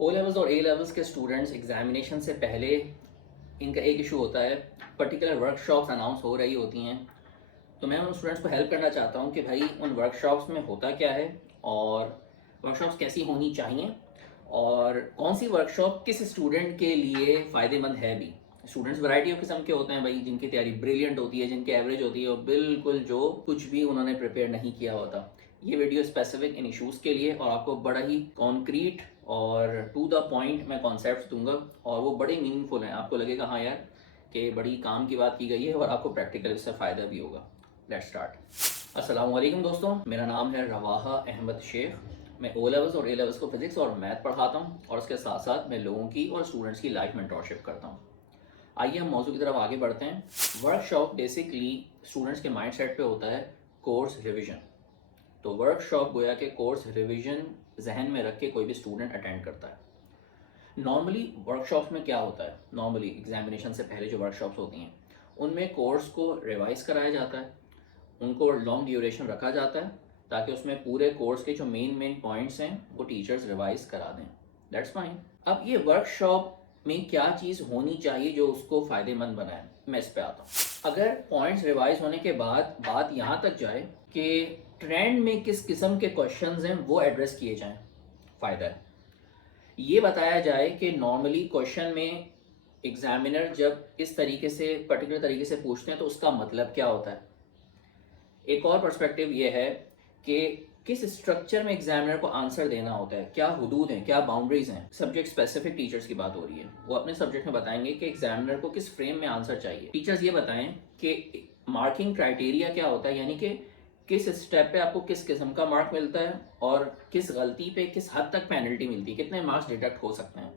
O levels और A levels के students examination से पहले इनका एक इशू होता है, पर्टिकुलर वर्कशॉप्स अनाउंस हो रही होती हैं। तो मैं उन स्टूडेंट्स को हेल्प करना चाहता हूँ कि भाई उन वर्कशॉप्स में होता क्या है और वर्कशॉप्स कैसी होनी चाहिए और कौन सी वर्कशॉप किस स्टूडेंट के लिए फ़ायदेमंद है भी। स्टूडेंट्स वैरायटी ऑफ किस्म के होते हैं भाई, जिनकी तैयारी ब्रिलियंट होती है, जिनकी एवरेज होती है और बिल्कुल जो कुछ भी उन्होंने प्रिपेयर नहीं किया होता। ये वीडियो स्पेसिफिक इन इश्यूज़ के लिए और आपको बड़ा ही कॉन्क्रीट और टू द पॉइंट मैं कॉन्सेप्ट्स दूंगा और वो बड़े मीनिंगफुल हैं। आपको लगेगा हाँ यार कि बड़ी काम की बात की गई है और आपको प्रैक्टिकल इससे फ़ायदा भी होगा। Let's start. अस्सलाम वालेकुम दोस्तों, मेरा नाम है रवाहा अहमद शेख। मैं ओ लेवल्स और ए लेवल्स को फिज़िक्स और मैथ पढ़ाता हूँ और उसके साथ साथ मैं लोगों की और स्टूडेंट्स की लाइफ मेंटरशिप करता हूँ। आइए हम मौजू की तरफ आगे बढ़ते हैं। वर्कशॉप बेसिकली स्टूडेंट्स के माइंड सेट पर होता है कोर्स रिविज़न। तो वर्कशॉप गोया के कोर्स रिवीजन जहन में रख के कोई भी स्टूडेंट अटेंड करता है। नॉर्मली वर्कशॉप्स में क्या होता है, नॉर्मली एग्जामिनेशन से पहले जो वर्कशॉप्स होती हैं उनमें कोर्स को रिवाइज कराया जाता है, उनको लॉन्ग ड्यूरेशन रखा जाता है ताकि उसमें पूरे कोर्स के जो मेन पॉइंट्स हैं वो टीचर्स रिवाइज करा दें। That's fine. अब ये वर्कशॉप में क्या चीज़ होनी चाहिए जो उसको फ़ायदेमंद बनाए, मैं इस पे आता हूँ। अगर पॉइंट्स रिवाइज होने के बाद बात यहाँ तक जाए कि ट्रेंड में किस किस्म के क्वेश्चंस हैं वो एड्रेस किए जाएं, फ़ायदा है। ये बताया जाए कि नॉर्मली क्वेश्चन में एग्जामिनर जब इस तरीके से पर्टिकुलर तरीके से पूछते हैं तो उसका मतलब क्या होता है। एक और पर्सपेक्टिव ये है कि किस स्ट्रक्चर में एग्जामिनर को आंसर देना होता है, क्या हुदूद हैं, क्या बाउंड्रीज हैं। सब्जेक्ट स्पेसिफिक टीचर्स की बात हो रही है, वो अपने सब्जेक्ट में बताएंगे कि एग्जामिनर को किस फ्रेम में आंसर चाहिए। टीचर्स ये बताएं कि मार्किंग क्राइटेरिया क्या होता है, यानी कि किस स्टेप पे आपको किस किस्म का मार्क मिलता है और किस गलती पे किस हद तक पेनल्टी मिलती है, कितने मार्क्स डिडक्ट हो सकते हैं।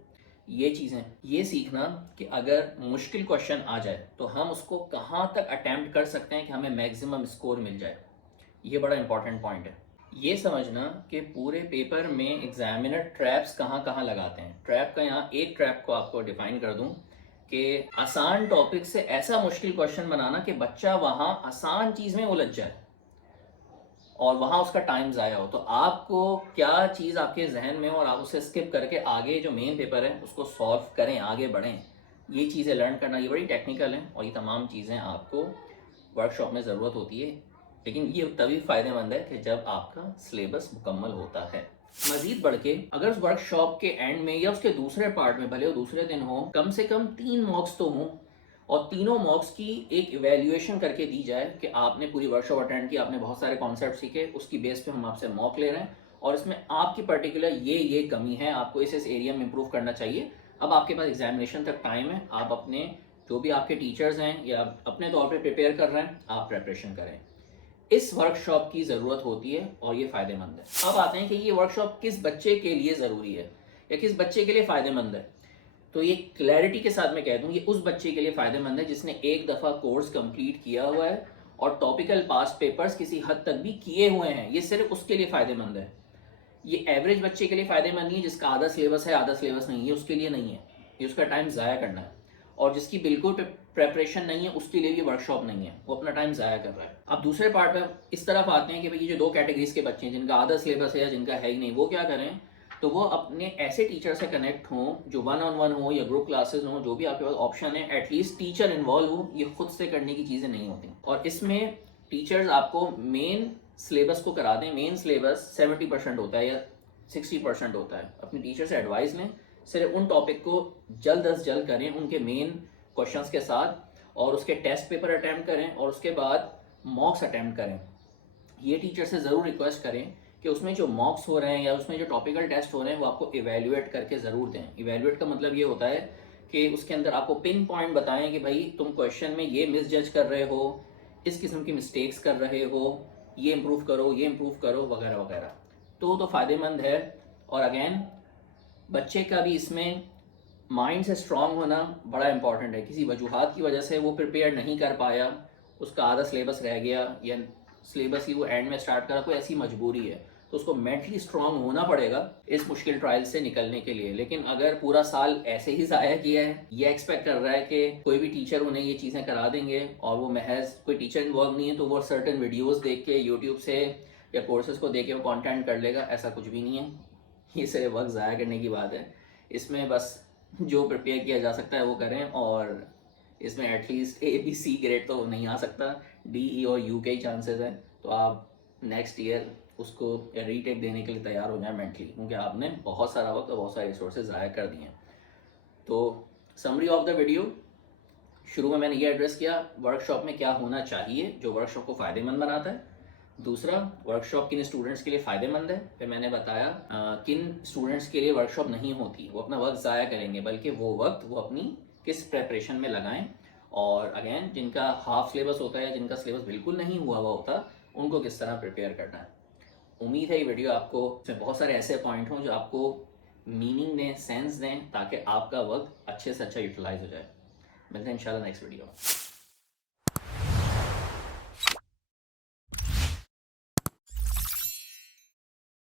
ये चीज़ें ये सीखना कि अगर मुश्किल क्वेश्चन आ जाए तो हम उसको कहाँ तक अटैम्प्ट कर सकते हैं कि हमें मैक्सिमम स्कोर मिल जाए, ये बड़ा इंपॉर्टेंट पॉइंट है। ये समझना कि पूरे पेपर में एग्जामिनर ट्रैप्स कहाँ कहाँ लगाते हैं। ट्रैप का यहाँ एक ट्रैप को आपको डिफाइन कर दूँ कि आसान टॉपिक से ऐसा मुश्किल क्वेश्चन बनाना कि बच्चा वहाँ आसान चीज़ में उलझ जाए और वहाँ उसका टाइम ज़ाया हो। तो आपको क्या चीज़ आपके जहन में हो और आप उसे स्किप करके आगे जो मेन पेपर है उसको सॉल्व करें, आगे बढ़ें। ये चीज़ें लर्न करना ये बड़ी टेक्निकल हैं और ये तमाम चीज़ें आपको वर्कशॉप में ज़रूरत होती है, लेकिन ये तभी फ़ायदेमंद है कि जब आपका सिलेबस मुकम्मल होता है। मज़ीद बढ़ के अगर उस वर्कशॉप के एंड में या उसके दूसरे पार्ट में, भले वो दूसरे दिन हो, कम से कम 3 मॉक्स तो हों और तीनों मॉक्स की एक इवैल्यूएशन करके दी जाए कि आपने पूरी वर्कशॉप अटेंड की, आपने बहुत सारे कॉन्सेप्ट सीखे, उसकी बेस पे हम आपसे मॉक ले रहे हैं और इसमें आपकी पर्टिकुलर ये कमी है, आपको इस एरिया में इम्प्रूव करना चाहिए। अब आपके पास एग्जामिनेशन तक टाइम है, आप अपने जो भी आपके टीचर्स हैं या अपने तौर पर प्रिपेयर कर रहे हैं, आप प्रेपरेशन करें। इस वर्कशॉप की ज़रूरत होती है और ये फ़ायदेमंद है। अब आते हैं कि ये वर्कशॉप किस बच्चे के लिए ज़रूरी है या किस बच्चे के लिए फ़ायदेमंद है। तो ये क्लैरिटी के साथ मैं कह दूं, ये उस बच्चे के लिए फ़ायदेमंद है जिसने एक दफ़ा कोर्स कंप्लीट किया हुआ है और टॉपिकल पास पेपर्स किसी हद तक भी किए हुए हैं। ये सिर्फ उसके लिए फ़ायदेमंद है। ये एवरेज बच्चे के लिए फ़ायदेमंद नहीं है जिसका आधा सिलेबस है आधा सिलेबस नहीं है, उसके लिए नहीं है। ये उसका टाइम ज़ाया करना है। और जिसकी बिल्कुल प्रेपरेशन नहीं है उसके लिए भी वर्कशॉप नहीं है, वो अपना टाइम ज़ाया कर रहा है। अब दूसरे पार्ट में इस तरफ आते हैं कि भाई ये जो दो कैटेगरीज के बच्चे हैं जिनका आधा सिलेबस है या जिनका है ही नहीं, वो क्या करें। तो वो अपने ऐसे टीचर से कनेक्ट हों जो 1-on-1 हो या ग्रुप क्लासेस हो, जो भी आपके पास ऑप्शन है, एटलीस्ट टीचर इन्वॉल्व हो। ये खुद से करने की चीज़ें नहीं होती और इसमें टीचर्स आपको मेन सिलेबस को करा दें। मेन सिलेबस 70% होता है या 60% होता है। अपने टीचर से एडवाइस लें, सिर्फ उन टॉपिक को जल्द अज जल्द करें उनके मेन क्वेश्चंस के साथ और उसके टेस्ट पेपर अटैम्प्ट करें और उसके बाद मॉक्स अटैम्प्ट करें। ये टीचर से ज़रूर रिक्वेस्ट करें कि उसमें जो मॉक्स हो रहे हैं या उसमें जो टॉपिकल टेस्ट हो रहे हैं वो आपको इवैल्यूएट करके ज़रूर दें। इवैल्यूएट का मतलब ये होता है कि उसके अंदर आपको पिन पॉइंट बताएं कि भाई तुम क्वेश्चन में ये मिस जज कर रहे हो, इस किस्म की मिस्टेक्स कर रहे हो, ये इम्प्रूव करो, ये इम्प्रूव करो, वगैरह वगैरह। तो फ़ायदेमंद है। और अगेन बच्चे का भी इसमें माइंड से स्ट्रांग होना बड़ा इंपॉर्टेंट है। किसी वजूहात की वजह से वो प्रिपेयर नहीं कर पाया, उसका आधा सिलेबस रह गया या सिलेबस ही वो एंड में स्टार्ट करा, कोई ऐसी मजबूरी है तो उसको मेंटली स्ट्रांग होना पड़ेगा इस मुश्किल ट्रायल से निकलने के लिए। लेकिन अगर पूरा साल ऐसे ही ज़ाया किया है, ये एक्सपेक्ट कर रहा है कि कोई भी टीचर उन्हें ये चीज़ें करा देंगे और वो महज कोई टीचर इन्वॉल्व नहीं है तो वो सर्टन वीडियोज़ देख के यूट्यूब से या कोर्सेज को देख के वो कॉन्टेंट कर लेगा, ऐसा कुछ भी नहीं है। ये सिर्फ वक्त ज़ाया करने की बात है। इसमें बस जो प्रिपेयर किया जा सकता है वो करें, और इसमें एटलीस्ट ABC ग्रेड तो नहीं आ सकता, DE और U के ही चांसेस हैं। तो आप नेक्स्ट ईयर उसको रीटेक देने के लिए तैयार हो जाए मेंटली, क्योंकि आपने बहुत सारा वक्त और बहुत सारे रिसोर्सेज ज़ाया कर दिए हैं। तो समरी ऑफ द वीडियो, शुरू में मैंने ये एड्रेस किया वर्कशॉप में क्या होना चाहिए जो वर्कशॉप को फ़ायदेमंद बनाता है। दूसरा, वर्कशॉप किन स्टूडेंट्स के लिए फ़ायदेमंद है। फिर मैंने बताया किन स्टूडेंट्स के लिए वर्कशॉप नहीं होती, वो अपना वक्त ज़ाया करेंगे, बल्कि वो वक्त वो अपनी किस प्रेपरेशन में लगाएं। और अगेन, जिनका हाफ सिलेबस होता है, जिनका सिलेबस बिल्कुल नहीं हुआ हुआ होता, उनको किस तरह प्रिपेयर करना है। उम्मीद है ये वीडियो आपको, इसमें बहुत सारे ऐसे पॉइंट हों जो आपको मीनिंग दें, सेंस दें, ताकि आपका वक्त अच्छे से अच्छा यूटिलाइज हो जाए। मिलते हैं इंशाल्लाह नेक्स्ट वीडियो में।